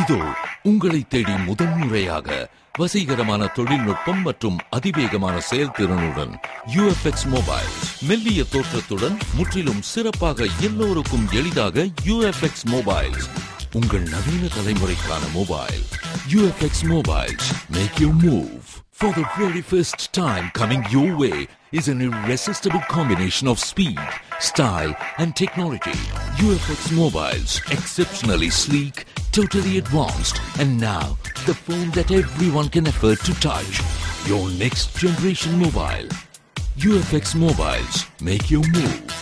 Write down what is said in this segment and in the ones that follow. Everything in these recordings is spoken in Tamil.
இதோ உங்களை தேடி முதன்முறையாக வசீகரமான தொழில்நுட்பம் மற்றும் அதிவேகமான செயல்திறனுடன் UFX மொபைல். மெல்லிய தோற்றத்துடன் முற்றிலும் சிறப்பாக எல்லோருக்கும் எளிதாக UFX மொபைல். உங்கள் நவீன தலைமுறைக்கான mobile. UFX Mobiles. Make your move. For the very first time coming your way is an irresistible combination of speed, style and technology. UFX Mobiles. Exceptionally sleek, totally advanced, and now the phone that everyone can afford to touch. Your next generation mobile. UFX Mobiles. Make your move.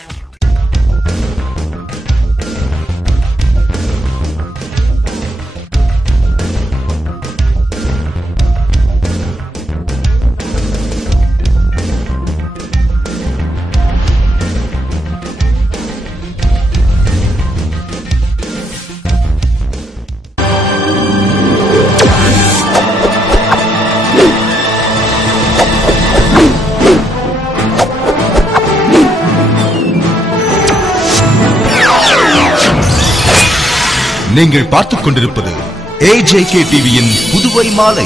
நீங்கள் பார்த்துக் கொண்டிருப்பது AJK டிவியின் புதுவை மாலை.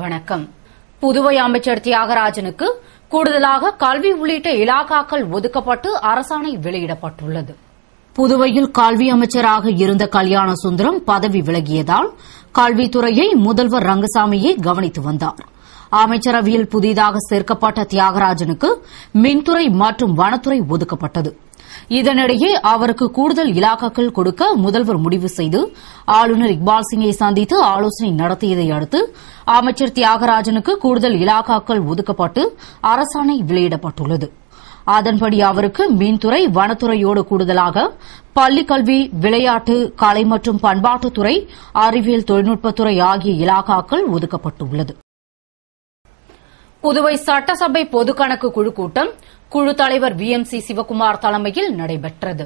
வணக்கம். புதுவை அமைச்சர் தியாகராஜனுக்கு கூடுதலாக கல்வி உள்ளிட்ட இலாகாக்கள் ஒதுக்கப்பட்டு அரசாணை வெளியிடப்பட்டுள்ளது. புதுவையில் கல்வி அமைச்சராக இருந்த கல்யாண சுந்தரம் பதவி விலகியதால் கல்வித்துறையை முதல்வர் ரங்கசாமியே கவனித்து வந்தார். அமைச்சரவையில் புதிதாக சேர்க்கப்பட்ட தியாகராஜனுக்கு மின்துறை மற்றும் வனத்துறை ஒதுக்கப்பட்டது. இதனிடையே அவருக்கு கூடுதல் இலாக்காக்கள் கொடுக்க முதல்வர் முடிவு செய்து ஆளுநர் இக்பால் சிங்கை சந்தித்து ஆலோசனை நடத்தியதை அடுத்து அமைச்சர் தியாகராஜனுக்கு கூடுதல் இலாக்காக்கள் ஒதுக்கப்பட்டு அரசாணை வெளியிடப்பட்டுள்ளது. அதன்படி அவருக்கு மின்துறை, வனத்துறையோடு கூடுதலாக பள்ளிக்கல்வி, விளையாட்டு, கலை மற்றும் பண்பாட்டுத்துறை, அறிவியல் தொழில்நுட்பத்துறை ஆகிய இலாக்காக்கள் ஒதுக்கப்பட்டுள்ளது. புதுவை சட்டசபை பொதுக்கணக்கு குழு கூட்டம் குழு தலைவர் VMC சிவக்குமார் தலைமையில் நடைபெற்றது.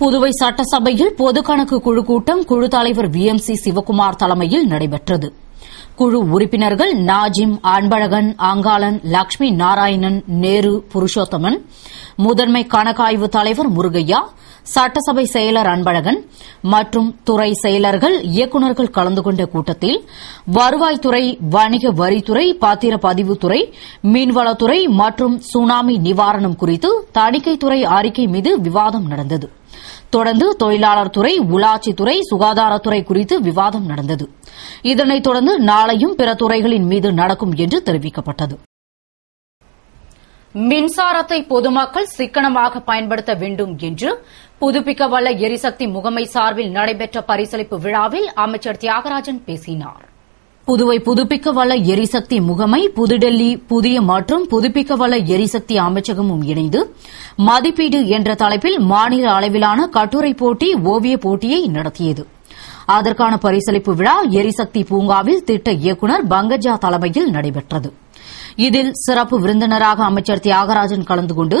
புதுவை சட்டசபையில் பொதுக்கணக்கு குழு கூட்டம் குழு தலைவர் VMC சிவக்குமார் தலைமையில் நடைபெற்றது. குழு உறுப்பினர்கள் நாஜிம், அன்பழகன், அங்காளன், லட்சுமி நாராயணன், நேரு, புருஷோத்தமன், முதன்மை கணக்காய்வு தலைவர் முருகையா, சட்டசபை செயலர் அன்பழகன் மற்றும் துறை செயலர்கள், இயக்குநர்கள் கலந்து கொண்ட கூட்டத்தில் வருவாய்த்துறை, வணிக வரித்துறை, பத்திரப்பதிவுத்துறை, மீன்வளத்துறை மற்றும் சுனாமி நிவாரணம் குறித்து தணிக்கைத்துறை அறிக்கை மீது விவாதம் நடந்தது. தொடர்ந்து தொழிலாளர் துறை, உள்ளாட்சித்துறை, சுகாதாரத்துறை குறித்து விவாதம் நடந்தது. இதனைத் தொடர்ந்து நாளையும் பிற துறைகளின் மீது நடக்கும் என்று தெரிவிக்கப்பட்டது. மின்சாரத்தை பொதுமக்கள் சிக்கனமாக பயன்படுத்த வேண்டும் என்று புதுப்பிக்கவல்ல எரிசக்தி முகமை சார்பில் நடைபெற்ற பரிசளிப்பு விழாவில் அமைச்சர் தியாகராஜன் பேசினார். புதுவை புதுப்பிக்கவல்ல எரிசக்தி முகமை, புதுடெல்லி புதிய மற்றும் புதுப்பிக்கவல்ல எரிசக்தி அமைச்சகமும் இணைந்து மதிப்பீடு என்ற தலைப்பில் மாநில அளவிலான கட்டுரை போட்டி, ஓவிய போட்டியை நடத்தியது. அதற்கான பரிசளிப்பு விழா எரிசக்தி பூங்காவில் திட்ட இயக்குநர் பங்கஜா தலைமையில் நடைபெற்றது. இதில் சிறப்பு விருந்தினராக அமைச்சர் தியாகராஜன் கலந்து கொண்டு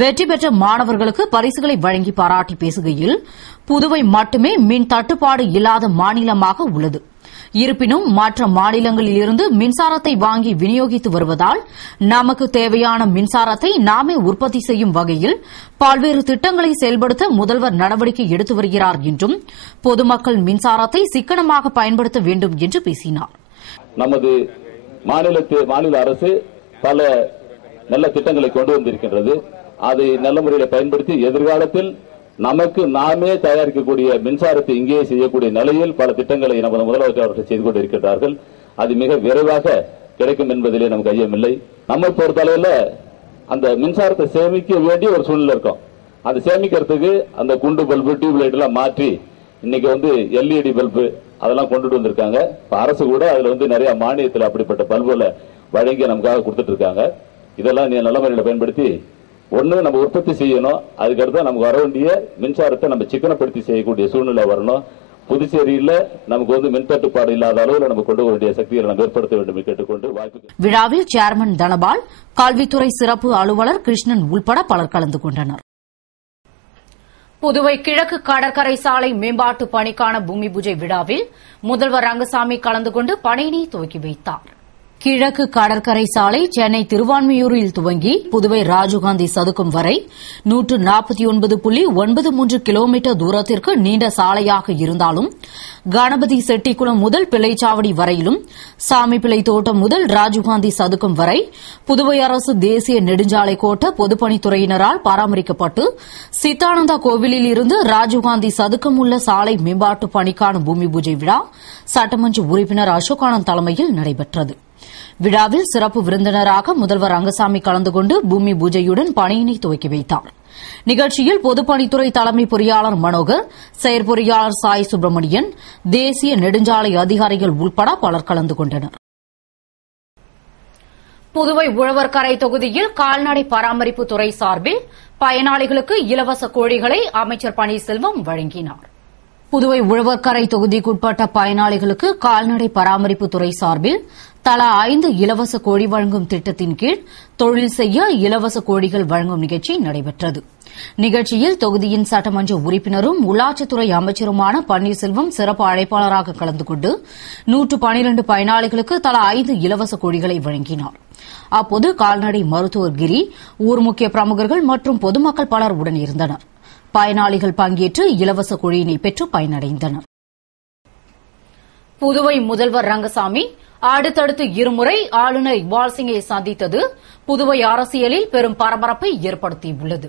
வெற்றி பெற்ற மாணவர்களுக்கு பரிசுகளை வழங்கி பாராட்டி பேசுகையில், புதுவை மட்டுமே மின் தட்டுப்பாடு இல்லாத மாநிலமாக உள்ளது. இருப்பினும் மற்ற மாநிலங்களில் இருந்து மின்சாரத்தை வாங்கி விநியோகித்து வருவதால் நமக்கு தேவையான மின்சாரத்தை நாமே உற்பத்தி செய்யும் வகையில் பல்வேறு திட்டங்களை செயல்படுத்த முதல்வர் நடவடிக்கை எடுத்து வருகிறார் என்றும் பொதுமக்கள் மின்சாரத்தை சிக்கனமாக பயன்படுத்த வேண்டும் என்று பேசினார். நமது மாநில அரசு பல நல்ல திட்டங்களை கொண்டு வந்திருக்கின்றது. அதை நல்ல முறையில் பயன்படுத்தி எதிர்காலத்தில் நமக்கு நாமே தயாரிக்கக்கூடிய மின்சாரத்தை இங்கே செய்யக்கூடிய நிலையில் பல திட்டங்களை நமது முதலமைச்சர் அவர்கள் செய்து கொண்டிருக்கிறார்கள். அது மிக விரைவாக கிடைக்கும் என்பதிலே நமக்கு ஐயமில்லை. நம்மை பொறுத்தளவில் அந்த மின்சாரத்தை சேமிக்க வேண்டிய ஒரு சூழ்நிலை இருக்கும். அதை சேமிக்கிறதுக்கு அந்த குண்டு பல்பு, டியூப் லைட் எல்லாம் மாற்றி இன்னைக்கு LED பல்பு அதெல்லாம் கொண்டுட்டு வந்திருக்காங்க. அரசு கூட அதுல நிறைய மானியத்தில் அப்படிப்பட்ட பல்புகளை வழங்கி நமக்காக கொடுத்துட்டு இருக்காங்க. இதெல்லாம் நல்ல முறையில் பயன்படுத்தி ஒண்ணு நம்ம உற்பத்தி செய்யணும். அதுக்கடுத்து நமக்கு வர வேண்டிய மின்சாரத்தை நம்ம சிக்கனப்படுத்தி செய்யக்கூடிய சூழ்நிலை வரணும். புதுச்சேரியில் நமக்கு மின் தட்டுப்பாடு இல்லாத அளவில் நம்ம கொண்டு வேண்டிய சக்திகளை நம்ம ஏற்படுத்த வேண்டும் என்று கேட்டுக்கொண்டு விழாவில் சேர்மன் தனபால், கல்வித்துறை சிறப்பு அலுவலர் கிருஷ்ணன் உள்பட பலர் கலந்து கொண்டனர். புதுவை கிழக்கு கடற்கரை சாலை மேம்பாட்டு பணிக்கான பூமி பூஜை விழாவில் முதல்வர் ரங்கசாமி கலந்து கொண்டு பணியினை துவக்கி வைத்தார். கிழக்கு கடற்கரை சாலை சென்னை திருவான்மியூரில் துவங்கி புதுவை ராஜீவ்காந்தி சதுக்கம் வரை 149.93 கிலோமீட்டர் தூரத்திற்கு நீண்ட சாலையாக இருந்தாலும் கணபதி செட்டிக்குளம் முதல் பிள்ளைச்சாவடி வரையிலும் சாமிப்பிள்ளை தோட்டம் முதல் ராஜீவ்காந்தி சதுக்கம் வரை புதுவை அரசு தேசிய நெடுஞ்சாலை கோட்ட பொதுப்பணித்துறையினரால் பராமரிக்கப்பட்டு சித்தானந்தா கோவிலில் இருந்து ராஜீவ்காந்தி சதுக்கம் உள்ள சாலை மேம்பாட்டு பணிக்கான பூமி பூஜை விழா சட்டமன்ற உறுப்பினர் அசோகானந்த் தலைமையில் நடைபெற்றது. விழாவில் சிறப்பு விருந்தினராக முதல்வர் ரங்கசாமி கலந்து கொண்டு பூமி பூஜையுடன் பணியினை துவக்கி வைத்தார். நிகழ்ச்சியில் பொதுப்பணித்துறை தலைமை பொறியாளர் மனோகர், செயற்பொறியாளர் சாய் சுப்பிரமணியன், தேசிய நெடுஞ்சாலை அதிகாரிகள் உட்பட பலர் கலந்து கொண்டனர். புதுவை உழவர்கரை தொகுதியில் கால்நடை பராமரிப்பு துறை சார்பில் பயனாளிகளுக்கு இலவச கோழிகளை அமைச்சர் பன்னீர்செல்வம் வழங்கினார். புதுவை உழவர்கரை தொகுதிக்குட்பட்ட பயனாளிகளுக்கு கால்நடை பராமரிப்பு துறை சார்பில் தலா 5 இலவச கோழி வழங்கும் திட்டத்தின் கீழ் தொழில் செய்ய இலவச கோழிகள் வழங்கும் நிகழ்ச்சி நடைபெற்றது. நிகழ்ச்சியில் தொகுதியின் சட்டமன்ற உறுப்பினரும் உள்ளாட்சித்துறை அமைச்சருமான பன்னீர்செல்வம் சிறப்பு அழைப்பாளராக கலந்து கொண்டு 112 பயனாளிகளுக்கு தலா 5 இலவச கோழிகளை வழங்கினார். அப்போது கால்நடை மருத்துவர் கிரி, ஊர் முக்கிய பிரமுகர்கள் மற்றும் பொதுமக்கள் பலர் உடனிருந்தனர். பயனாளிகள் பங்கேற்று இலவச கோழியினை பெற்று பயனடைந்தனர். புதுவை முதல்வர் ரங்கசாமி அடுத்தடுத்து இருமுறை ஆளுநர் இக்பால் சிங்கை சந்தித்தது புதுவை அரசியலில் பெரும் பரபரப்பை ஏற்படுத்தியுள்ளது.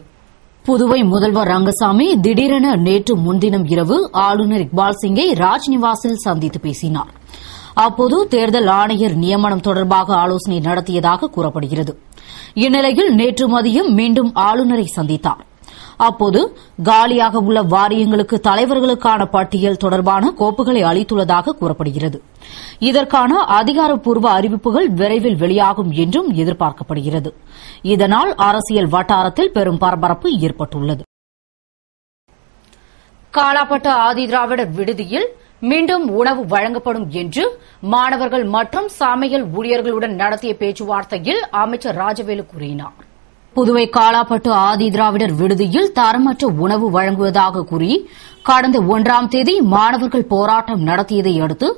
புதுவை முதல்வர் ரங்கசாமி திடீரென நேற்று முன்தினம் இரவு ஆளுநர் இக்பால் சிங்கை ராஜ்நிவாசில் சந்தித்து பேசினார். அப்போது தேர்தல் ஆணையர் நியமனம் தொடர்பாக ஆலோசனை நடத்தியதாக கூறப்படுகிறது. இந்நிலையில் நேற்று மதியம் மீண்டும் ஆளுநரை சந்தித்தார். அப்போது காலியாக உள்ள வாரியங்களுக்கு தலைவர்களுக்கான பட்டியல் தொடர்பான கோப்புகளை அளித்துள்ளதாக கூறப்படுகிறது. இதற்கான அதிகாரப்பூர்வ அறிவிப்புகள் விரைவில் வெளியாகும் என்றும் எதிர்பார்க்கப்படுகிறது. இதனால் அரசியல் வட்டாரத்தில் பெரும் பரபரப்பு ஏற்பட்டுள்ளது. காலாப்பட்டு ஆதிதிராவிடர் விடுதியில் மீண்டும் உணவு வழங்கப்படும் என்று மாணவர்கள் மற்றும் சமையல் ஊழியர்களுடன் நடத்திய பேச்சுவார்த்தையில் அமைச்சர் ராஜவேலு கூறினார். புதுவை காலாப்பட்டு ஆதிதிராவிடர் விடுதியில் தரமற்ற உணவு வழங்குவதாக கூறி கடந்த 1ஆம் தேதி மாணவர்கள் போராட்டம் நடத்தியதை அடுத்து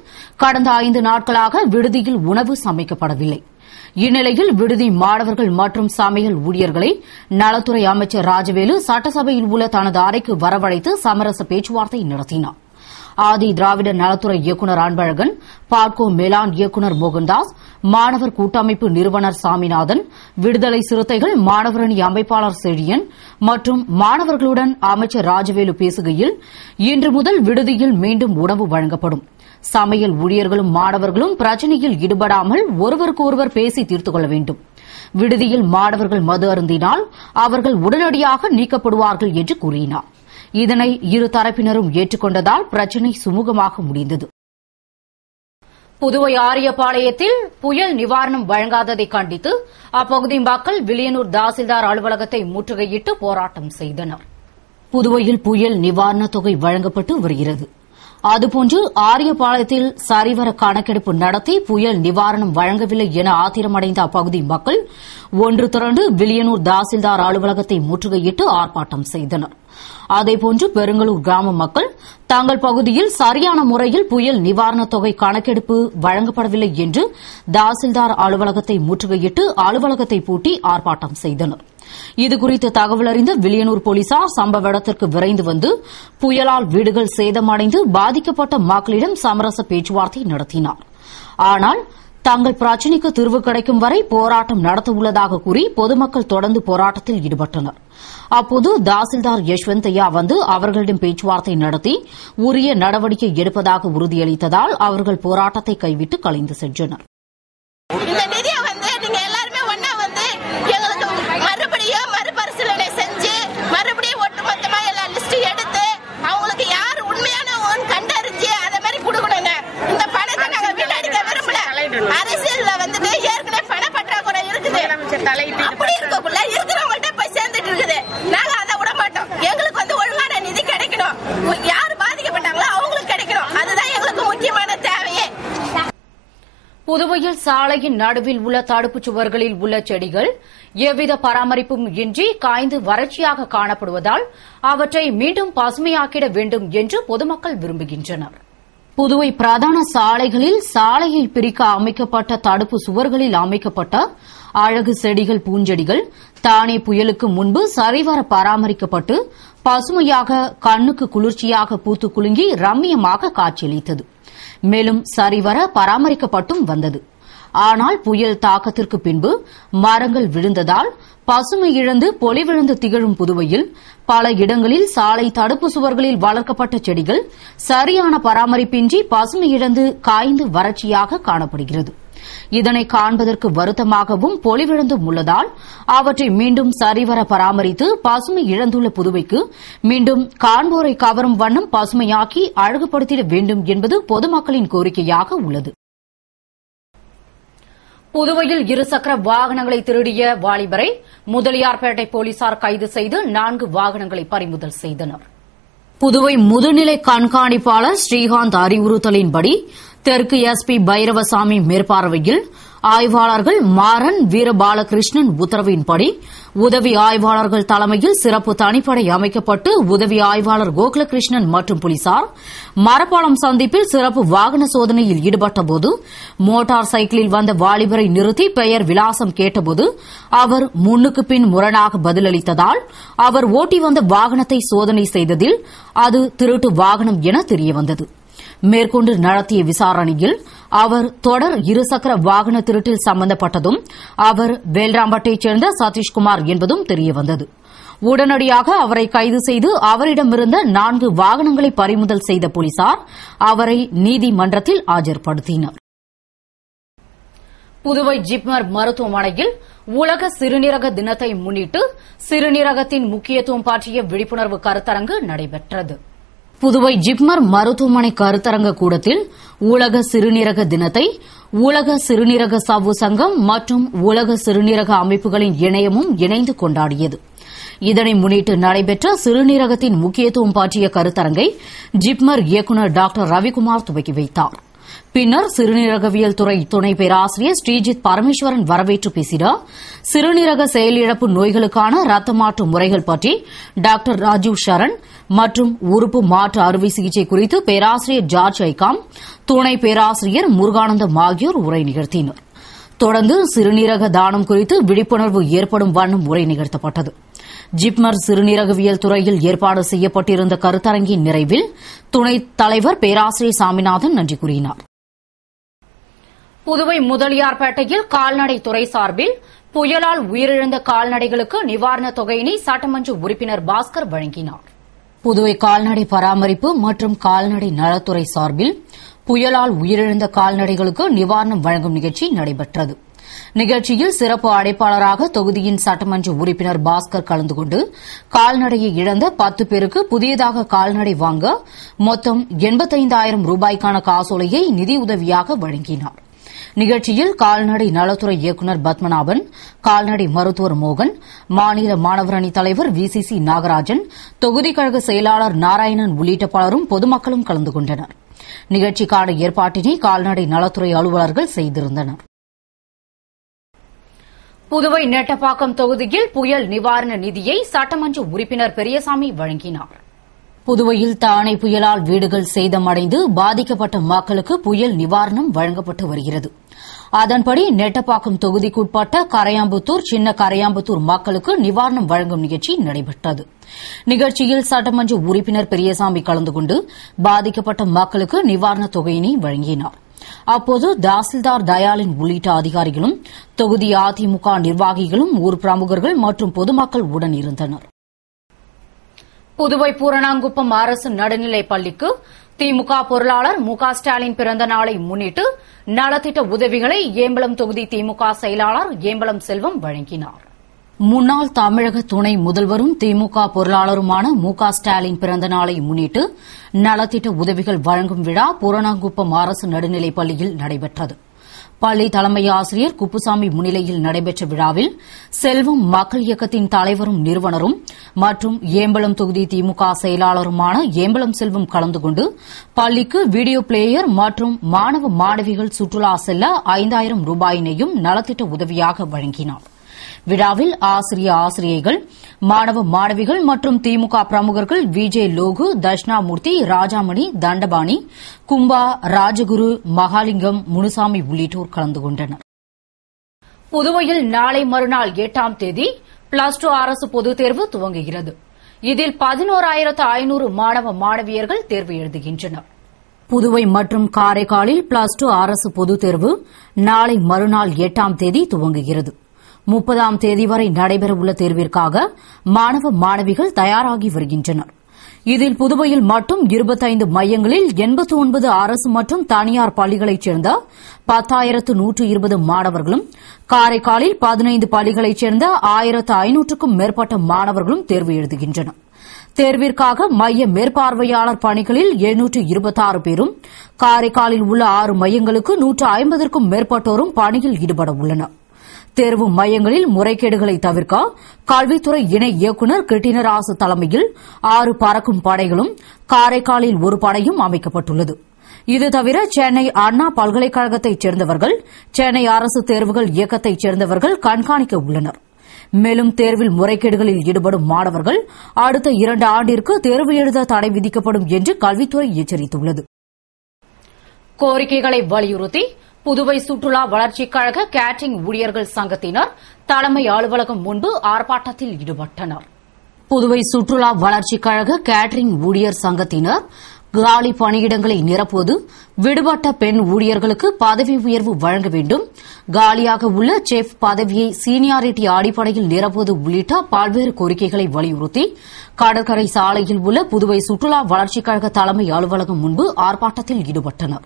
கடந்த 5 நாட்களாக விடுதியில் உணவு சமைக்கப்படவில்லை. இந்நிலையில் விடுதி மாணவர்கள் மற்றும் சமையல் ஊழியர்களை நலத்துறை அமைச்சர் ராஜவேலு சட்டசபையில் உள்ள தனது அறைக்கு வரவழைத்து சமரச பேச்சுவார்த்தை நடத்தினார். ஆதி திராவிடர் நலத்துறை இயக்குநர் அன்பழகன், பாட்கோ மேலாண் இயக்குநர் மோகன்தாஸ், மாணவர் கூட்டமைப்பு நிறுவனர் சாமிநாதன், விடுதலை சிறுத்தைகள் மாணவரணி அமைப்பாளர் செழியன் மற்றும் மாணவர்களுடன் அமைச்சர் ராஜவேலு பேசுகையில், இன்று முதல் விடுதியில் மீண்டும் உணவு வழங்கப்படும். சமையல் ஊழியர்களும் மாணவர்களும் பிரச்சினையில் ஈடுபடாமல் ஒருவருக்கொருவர் பேசி தீர்த்துக் கொள்ள வேண்டும். விடுதியில் மாணவர்கள் மது அருந்தினால் அவர்கள் உடனடியாக நீக்கப்படுவார்கள் என்று கூறினார். இதனை இரு தரப்பினரும் ஏற்றுக்கொண்டதால் பிரச்சினை சுமூகமாக முடிந்தது. புதுவை ஆரியபாளையத்தில் புயல் நிவாரணம் வழங்காததை கண்டித்து அப்பகுதி மக்கள் வில்லியனூர் தாசில்தார் அலுவலகத்தை முற்றுகையிட்டு போராட்டம் செய்தனர். புதுவையில் புயல் நிவாரணத் தொகை வழங்கப்பட்டு வருகிறது. அதுபோன்று ஆரியபாளையத்தில் சரிவர கணக்கெடுப்பு நடத்தி புயல் நிவாரணம் வழங்கவில்லை என ஆத்திரமடைந்த அப்பகுதி மக்கள் ஒன்று திரண்டு வில்லியனூர் தாசில்தார் அலுவலகத்தை முற்றுகையிட்டு ஆர்ப்பாட்டம் செய்தனர். அதேபோன்று பெருங்களூர் கிராம மக்கள் தங்கள் பகுதியில் சரியான முறையில் புயல் நிவாரணத் தொகை கணக்கெடுப்பு வழங்கப்படவில்லை என்று தாசில்தார் அலுவலகத்தை முற்றுகையிட்டு அலுவலகத்தை பூட்டி ஆர்ப்பாட்டம் செய்தனர். இதுகுறித்து தகவல் அறிந்த வில்லியனூர் போலீசார் சம்பவ இடத்திற்கு விரைந்து வந்து புயலால் வீடுகள் சேதமடைந்து பாதிக்கப்பட்ட மக்களிடம் சமரச பேச்சுவார்த்தை நடத்தினார். ஆனால் தங்கள் பிரச்சினைக்கு தீர்வு கிடைக்கும் வரை போராட்டம் நடத்தவுள்ளதாக கூறி பொதுமக்கள் தொடர்ந்து போராட்டத்தில் ஈடுபட்டனர். அப்போது தாசில்தார் யஷ்வந்தையா வந்து அவர்களிடம் பேச்சுவார்த்தை நடத்தி உரிய நடவடிக்கை எடுப்பதாக உறுதியளித்ததால் அவர்கள் போராட்டத்தை கைவிட்டு கலைந்து சென்றனர். மறுபரிசீலனை செஞ்சு மறுபடியும் ஒட்டுமொத்தமா எல்லா லிஸ்ட் எடுத்து அவங்களுக்கு யார் உண்மையான கண்டறிஞ்சு அதை மாதிரி கொடுக்கணுங்க. இந்த பணத்தை நாங்க வீணடிக்க விரும்பல. அரசியல்ல வந்துட்டு ஏற்கனவே பண பற்றாக்குறை இருக்குது. அப்படி இருக்கக்குள்ள இருக்கிறவங்கள்ட்ட போய் சேர்ந்துட்டு இருக்குது. நாங்க அதை விட மாட்டோம். எங்களுக்கு வந்து ஒழுங்கான நிதி கிடைக்கணும். யாரு பாதிக்கப்பட்டாங்களோ அவங்களுக்கு கிடைக்கணும். அதுதான் எங்களுக்கு முக்கியமான தேவையே. புதுவையில் சாலையின் நடுவில் உள்ள தடுப்புச் சுவர்களில் உள்ள செடிகள் எவ்வித பராமரிப்பும் இன்றி காய்ந்து வறட்சியாக காணப்படுவதால் அவற்றை மீண்டும் பசுமையாக்கிட வேண்டும் என்று பொதுமக்கள் விரும்புகின்றனர். புதுவை பிரதான சாலைகளில் சாலையை பிரிக்க அமைக்கப்பட்ட தடுப்பு சுவர்களில் அமைக்கப்பட்ட அழகு செடிகள் பூஞ்செடிகள் தானே புயலுக்கு முன்பு சரிவர பராமரிக்கப்பட்டு பசுமையாக கண்ணுக்கு குளிர்ச்சியாக பூத்து குலுங்கி ரம்மியமாக காட்சியளித்தது. மேலும் சரிவர பராமரிக்கப்பட்டும் வந்தது. ஆனால் புயல் தாக்கத்திற்கு பின்பு மரங்கள் விழுந்ததால் பசுமை இழந்து பொலிவிழந்து திகழும் புதுவையில் பல இடங்களில் சாலை தடுப்பு சுவர்களில் வளர்க்கப்பட்ட செடிகள் சரியான பராமரிப்பின்றி பசுமை இழந்து காய்ந்து வறட்சியாக காணப்படுகிறது. இதனை காண்பதற்கு வருத்தமாகவும் பொலிவிழந்தும் உள்ளதால் அவற்றை மீண்டும் சரிவர பராமரித்து பசுமை இழந்துள்ள புதுவைக்கு மீண்டும் காண்போரை கவரும் வண்ணம் பசுமையாக்கி அழகுபடுத்திட வேண்டும் என்பது பொதுமக்களின் கோரிக்கையாக உள்ளது. புதுவையில் இருசக்கர வாகனங்களை திருடிய வாலிபரை முதலியார்பேட்டை போலீசார் கைது செய்து 4 வாகனங்களை பறிமுதல் செய்தனர். புதுவை முதுநிலை கண்காணிப்பாளர் ஸ்ரீகாந்த் அறிவுறுத்தலின்படி தெற்கு எஸ்பி பைரவசாமி மேற்பார்வையில் ஆய்வாளர்கள் மாறன் வீரபாலகிருஷ்ணன் உத்தரவின்படி உதவி ஆய்வாளர்கள் தலைமையில் சிறப்பு தனிப்படை அமைக்கப்பட்டு உதவி ஆய்வாளர் கோகுலகிருஷ்ணன் மற்றும் போலீசார் மரப்பாலம் சந்திப்பில் சிறப்பு வாகன சோதனையில் ஈடுபட்டபோது மோட்டார் சைக்கிளில் வந்த வாலிபரை நிறுத்தி பெயர் விலாசம் கேட்டபோது அவர் முன்னுக்கு பின் முரணாக பதிலளித்ததால் அவர் ஓட்டி வந்த வாகனத்தை சோதனை செய்ததில் அது திருட்டு வாகனம் என தெரியவந்தது. மேற்கொண்டு நடத்திய விசாரணையில் அவர் தொடர் இருசக்கர வாகன திருட்டில் சம்பந்தப்பட்டதும் அவர் வேல்ராம்பட்டையைச் சேர்ந்த சதீஷ்குமார் என்பதும் தெரியவந்தது. உடனடியாக அவரை கைது செய்து அவரிடமிருந்த 4 வாகனங்களை பறிமுதல் செய்த போலீசார் அவரை நீதிமன்றத்தில் ஆஜர்படுத்தினர். புதுவை ஜிப்மர் மருத்துவமனையில் உலக சிறுநீரக தினத்தை முன்னிட்டு சிறுநீரகத்தின் முக்கியத்துவம் பற்றிய விழிப்புணர்வு கருத்தரங்கு நடைபெற்றது. புதுவை ஜிப்மர் மருத்துவமனை கருத்தரங்க கூடத்தில் உலக சிறுநீரக தினத்தை உலக சிறுநீரக சவ்வு சங்கம் மற்றும் உலக சிறுநீரக அமைப்புகளின் இணையமும் இணைந்து கொண்டாடியது. இதனை முன்னிட்டு நடைபெற்ற சிறுநீரகத்தின் முக்கியத்துவம் பற்றிய கருத்தரங்கை ஜிப்மர் இயக்குநர் டாக்டர் ரவிக்குமார் துவக்கி வைத்தார். பின்னர் சிறுநீரகவியல் துறை துணை பேராசிரியர் ஸ்ரீஜித் பரமேஸ்வரன் வரவேற்று பேசினார். சிறுநீரக செயலிழப்பு நோய்களுக்கான ரத்த மாற்று முறைகள் பற்றி டாக்டர் ராஜீவ் சரண் மற்றும் உறுப்பு மாற்று அறுவை சிகிச்சை குறித்து பேராசிரியர் ஜார்ஜ் ஐகாம், துணை பேராசிரியர் முருகானந்தம் ஆகியோர் உரை நிகழ்த்தினர். தொடர்ந்து சிறுநீரக தானம் குறித்து விழிப்புணர்வு ஏற்படும் வண்ணம் உரை நிகழ்த்தப்பட்டது. ஜிப்மர் சிறுநீரகவியல் துறையில் ஏற்பாடு செய்யப்பட்டிருந்த கருத்தரங்கின் நிறைவில் துணைத் தலைவர் பேராசிரியர் சாமிநாதன் நன்றி கூறினார். புதுவை முதலியார்பேட்டையில் கால்நடை துறை சார்பில் புயலால் உயிரிழந்த கால்நடைகளுக்கு நிவாரணத் தொகையினை சட்டமன்ற உறுப்பினர் பாஸ்கர் வழங்கினார். புதுவை கால்நடை பராமரிப்பு மற்றும் கால்நடை நலத்துறை சார்பில் புயலால் உயிரிழந்த கால்நடைகளுக்கு நிவாரணம் வழங்கும் நிகழ்ச்சி நடைபெற்றது. நிகழ்ச்சியில் சிறப்பு அழைப்பாளராக தொகுதியின் சட்டமன்ற உறுப்பினர் பாஸ்கர் கலந்து கொண்டு கால்நடையை இழந்த 10 பேருக்கு புதியதாக கால்நடை வாங்க மொத்தம் 85,000 ரூபாய்க்கான காசோலையை நிதியுதவியாக வழங்கினார். நிகழ்ச்சியில் கால்நடை நலத்துறை இயக்குநர் பத்மநாபன், கால்நடை மருத்துவர் மோகன், மாநில மாணவரணி தலைவர் VCC நாகராஜன், தொகுதி கழக செயலாளர் நாராயணன் உள்ளிட்ட பலரும் பொதுமக்களும் கலந்து கொண்டனர். நிகழ்ச்சிக்கான ஏற்பாட்டினை கால்நடை நலத்துறை அலுவலர்கள் செய்திருந்தனர். புதுவை நெட்டப்பாக்கம் தொகுதியில் புயல் நிவாரண நிதியை சட்டமன்ற உறுப்பினர் பெரியசாமி வழங்கினார். புதுவையில் தானே புயலால் வீடுகள் சேதமடைந்து பாதிக்கப்பட்ட மக்களுக்கு புயல் நிவாரணம் வழங்கப்பட்டு வருகிறது. அதன்படி நெட்டப்பாக்கம் தொகுதிக்குட்பட்ட கரையாம்புத்தூர், சின்ன கரையாம்புத்தூர் மக்களுக்கு நிவாரணம் வழங்கும் நிகழ்ச்சி நடைபெற்றது. நிகழ்ச்சியில் சட்டமன்ற உறுப்பினர் பெரியசாமி கலந்து கொண்டு பாதிக்கப்பட்ட மக்களுக்கு நிவாரணத் தொகையினை வழங்கினார். அப்போது தாசில்தார் தயாளன் உள்ளிட்ட அதிகாரிகளும் தொகுதி அதிமுக நிர்வாகிகளும் ஊர் பிரமுகர்கள் மற்றும் பொதுமக்கள் உடன் இருந்தனர். புதுவை பூரணாங்குப்பம் அரசு நடுநிலைப் பள்ளிக்கு திமுக பொருளாளர் மு க ஸ்டாலின் பிறந்த நாளை முன்னிட்டு நலத்திட்ட உதவிகளை ஏம்பலம் தொகுதி திமுக செயலாளர் ஏம்பலம் செல்வம் வழங்கினார். முன்னாள் தமிழக துணை முதல்வரும் திமுக பொருளாளருமான மு க ஸ்டாலின் பிறந்த நாளை முன்னிட்டு நலத்திட்ட உதவிகள் வழங்கும் விழா பூரணாங்குப்பம் அரசு நடுநிலைப் பள்ளியில் நடைபெற்றது. பள்ளி தலைமை ஆசிரியர் குப்புசாமி முன்னிலையில் நடைபெற்ற விழாவில் செல்வம் மக்கள் இயக்கத்தின் தலைவரும் நிறுவனரும் மற்றும் ஏம்பலம் தொகுதி திமுக செயலாளருமான ஏம்பலம் செல்வம் கலந்து கொண்டு பள்ளிக்கு வீடியோ பிளேயர் மற்றும் மாணவ மாணவிகள் சுற்றுலா செல்ல 5,000 ரூபாயினையும் நலத்திட்ட உதவியாக வழங்கினார். விழாவில் ஆசிரியைகள், மாணவ மாணவிகள் மற்றும் திமுக பிரமுகர்கள் விஜய் லோகு, தட்சிணாமூர்த்தி, ராஜாமணி, தண்டபாணி, கும்பா, ராஜகுரு, மகாலிங்கம், முனுசாமி உள்ளிட்டோர் கலந்து கொண்டனர். புதுவையில் நாளை மறுநாள் 8ஆம் தேதி பிளஸ் 2 அரசு பொதுத் தேர்வு துவங்குகிறது. இதில் 11,500 மாணவ மாணவியர்கள் தேர்வு எழுதுகின்றனர். புதுவை மற்றும் காரைக்காலில் பிளஸ் 2 அரசு பொதுத் தேர்வு நாளை மறுநாள் 8ஆம் தேதி துவங்குகிறது. 30ஆம் தேதி வரை நடைபெறவுள்ள தேர்விற்காக மாணவ மாணவிகள் தயாராகி வருகின்றனர். இதில் புதுவையில் மட்டும் 25 மையங்களில் 89 அரசு மற்றும் தனியார் பள்ளிகளைச் சேர்ந்த 10,120 மாணவர்களும், காரைக்காலில் 15 பள்ளிகளைச் சேர்ந்த 1,500க்கும் மேற்பட்ட மாணவர்களும் தேர்வு எழுதுகின்றனர். தேர்விற்காக மைய மேற்பார்வையாளர் பணிகளில் 726 பேரும், காரைக்காலில் உள்ள 6 மையங்களுக்கு 150க்கும் மேற்பட்டோரும் பணியில் ஈடுபட உள்ளனர். தேர்வு மையங்களில் முறைகேடுகளை தவிர்க்க கல்வித்துறை இணை இயக்குநர் கிருட்டினராசு தலைமையில் 6 பறக்கும் படைகளும், காரைக்காலில் ஒரு படையும் அமைக்கப்பட்டுள்ளது. இது தவிர சென்னை அண்ணா பல்கலைக்கழகத்தைச் சேர்ந்தவர்கள், சென்னை அரசு தேர்வுகள் இயக்கத்தைச் சேர்ந்தவர்கள் கண்காணிக்க உள்ளனர். மேலும் தேர்வில் முறைகேடுகளில் ஈடுபடும் மாணவர்கள் அடுத்த 2 ஆண்டிற்கு தேர்வு எழுத தடை விதிக்கப்படும் என்று கல்வித்துறை எச்சரித்துள்ளது. கோரிக்கைகளை வலியுறுத்தி புதுவை சுற்றுலா வளர்ச்சிக் கழக கேட்டரிங் ஊழியர்கள் சங்கத்தினர் தலைமை அலுவலகம் முன்பு ஆர்ப்பாட்டத்தில் ஈடுபட்டனர். புதுவை சுற்றுலா வளர்ச்சிக் கழக கேட்டரிங் ஊழியர் சங்கத்தினர் காலி பணியிடங்களை நிரப்புவது, விடுபட்ட பெண் ஊழியர்களுக்கு பதவி உயர்வு வழங்க வேண்டும், காலியாக உள்ள செஃப் பதவியை சீனியாரிட்டி அடிப்படையில் நிரப்புவது உள்ளிட்ட பல்வேறு கோரிக்கைகளை வலியுறுத்தி கடற்கரை சாலையில் உள்ள புதுவை சுற்றுலா வளர்ச்சிக் கழக தலைமை அலுவலகம் முன்பு ஆர்ப்பாட்டத்தில் ஈடுபட்டனர்.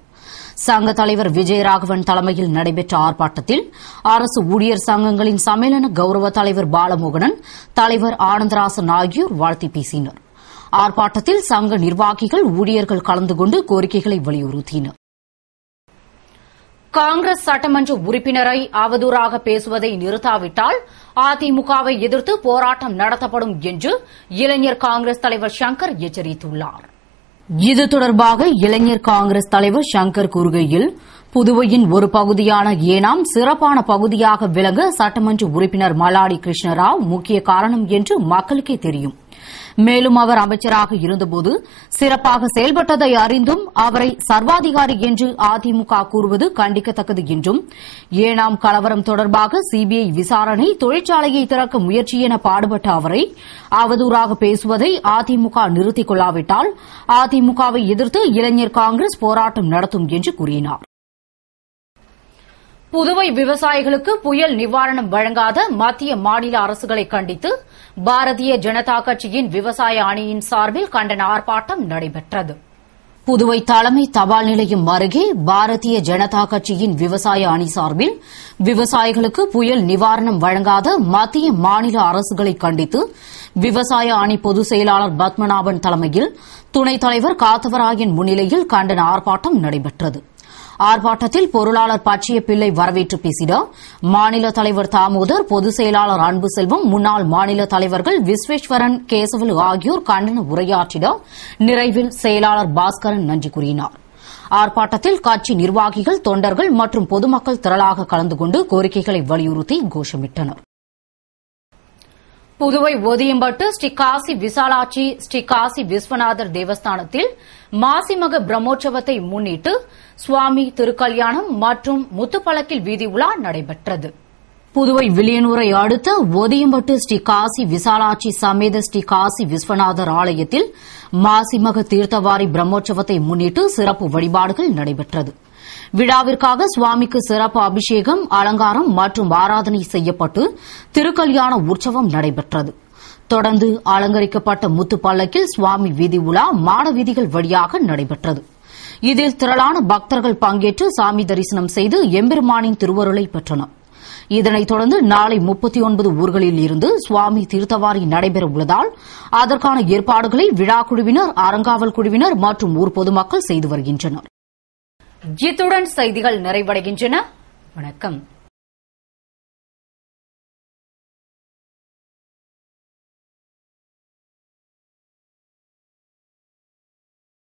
சங்க தலைவர் விஜயராகவன் தலைமையில் நடைபெற்ற ஆர்ப்பாட்டத்தில் அரசு ஊழியர் சங்கங்களின் சம்மேளன கௌரவ தலைவர் பாலமோகனன், தலைவர் ஆனந்தராசன் ஆகியோர் வாழ்த்தி பேசினர். ஆர்ப்பாட்டத்தில் சங்க நிர்வாகிகள், ஊழியர்கள் கலந்து கொண்டு கோரிக்கைகளை வலியுறுத்தினர். காங்கிரஸ் சட்டமன்ற உறுப்பினரை அவதூறாக பேசுவதை நிறுத்தாவிட்டால் அதிமுகவை எதிர்த்து போராட்டம் நடத்தப்படும் என்று இளைஞர் காங்கிரஸ் தலைவர் சங்கர் எச்சரித்துள்ளார். இது தொடர்பாக இளைஞர் காங்கிரஸ் தலைவர் சங்கர் கூறுகையில், புதுவையின் ஒரு பகுதியான ஏனாம் சிறப்பான பகுதியாக விளங்க சட்டமன்ற உறுப்பினர் மல்லாடி கிருஷ்ணராவ் முக்கிய காரணம் என்று மக்களுக்கே தெரியும். மேலும் அவர் அமைச்சராக இருந்தபோது சிறப்பாக செயல்பட்டதை அறிந்தும் அவரை சர்வாதிகாரி என்று அதிமுக கூறுவது கண்டிக்கத்தக்கது என்றும், ஏனாம் கலவரம் தொடர்பாக சிபிஐ விசாரணை, தொழிற்சாலையை திறக்க முயற்சி என பாடுபட்ட அவரை அவதூறாக பேசுவதை அதிமுக நிறுத்திக் கொள்ளாவிட்டால் அதிமுகவை எதிர்த்து இளைஞர் காங்கிரஸ் போராட்டம் நடத்தும் என்று கூறினார். புதுவை விவசாயிகளுக்கு புயல் நிவாரணம் வழங்காத மத்திய மாநில அரசுகளை கண்டித்து பாரதிய ஜனதா கட்சியின் விவசாய அணியின் சார்பில் கண்டன ஆர்ப்பாட்டம் நடைபெற்றது. புதுவை தலைமை தபால் நிலையம் அருகே பாரதிய ஜனதா கட்சியின் விவசாய அணி சார்பில் விவசாயிகளுக்கு புயல் நிவாரணம் வழங்காத மத்திய மாநில அரசுகளை கண்டித்து விவசாய அணி பொதுச் செயலாளர் பத்மநாபன் தலைமையில் துணைத் தலைவர் காத்தவராயன் முன்னிலையில் கண்டன ஆர்ப்பாட்டம் நடைபெற்றது. ஆர்ப்பாட்டத்தில் பொருளாளர் பச்சைய பிள்ளை வரவேற்று பேசினார். மாநில தலைவர் தாமோதர், பொதுச் செயலாளர் அன்பு செல்வம், முன்னாள் மாநில தலைவர்கள் விஸ்வேஸ்வரன், கேசவலு ஆகியோர் கண்டன உரையாற்றினர். நிறைவில் செயலாளர் பாஸ்கரன் நன்றி கூறினார். ஆர்ப்பாட்டத்தில் கட்சி நிர்வாகிகள், தொண்டர்கள் மற்றும் பொதுமக்கள் திரளாக கலந்து கொண்டு கோரிக்கைகளை வலியுறுத்தி கோஷமிட்டனர். புதுவை ஒதியம்பட்டு ஸ்ரீ காசி விசாலாட்சி ஸ்ரீ காசி விஸ்வநாதர் தேவஸ்தானத்தில் மாசிமக பிரம்மோற்சவத்தை முன்னிட்டு சுவாமி திருக்கல்யாணம் மற்றும் முத்துப்பல்லக்கில் வீதி உலா நடைபெற்றது. புதுவை வில்லியனூரை அடுத்த ஒதியம்பட்டு ஸ்ரீ காசி விசாலாட்சி சமேத ஸ்ரீ காசி விஸ்வநாதர் ஆலயத்தில் மாசிமக தீர்த்தவாரி பிரம்மோற்சவத்தை முன்னிட்டு சிறப்பு வழிபாடுகள் நடைபெற்றது. விழாவிற்காக சுவாமிக்கு சிறப்பு அபிஷேகம், அலங்காரம் மற்றும் ஆராதனை செய்யப்பட்டு திருக்கல்யாண உற்சவம் நடைபெற்றது. தொடர்ந்து அலங்கரிக்கப்பட்ட முத்துப்பல்லக்கில் சுவாமி வீதி உலா மாட வீதிகள் வழியாக நடைபெற்றது. இதில் திரளான பக்தர்கள் பங்கேற்று சாமி தரிசனம் செய்து எம்பெருமானின் திருவருளை பெற்றனர். இதனைத் தொடர்ந்து நாளை 39 ஊர்களில் இருந்து சுவாமி தீர்த்தவாரி நடைபெறவுள்ளதால் அதற்கான ஏற்பாடுகளை விழா குழுவினர், அறங்காவல் குழுவினர் மற்றும் ஊர் பொதுமக்கள் செய்து வருகின்றனர். இத்துடன் செய்திகள் நிறைவடைகின்றன. வணக்கம்.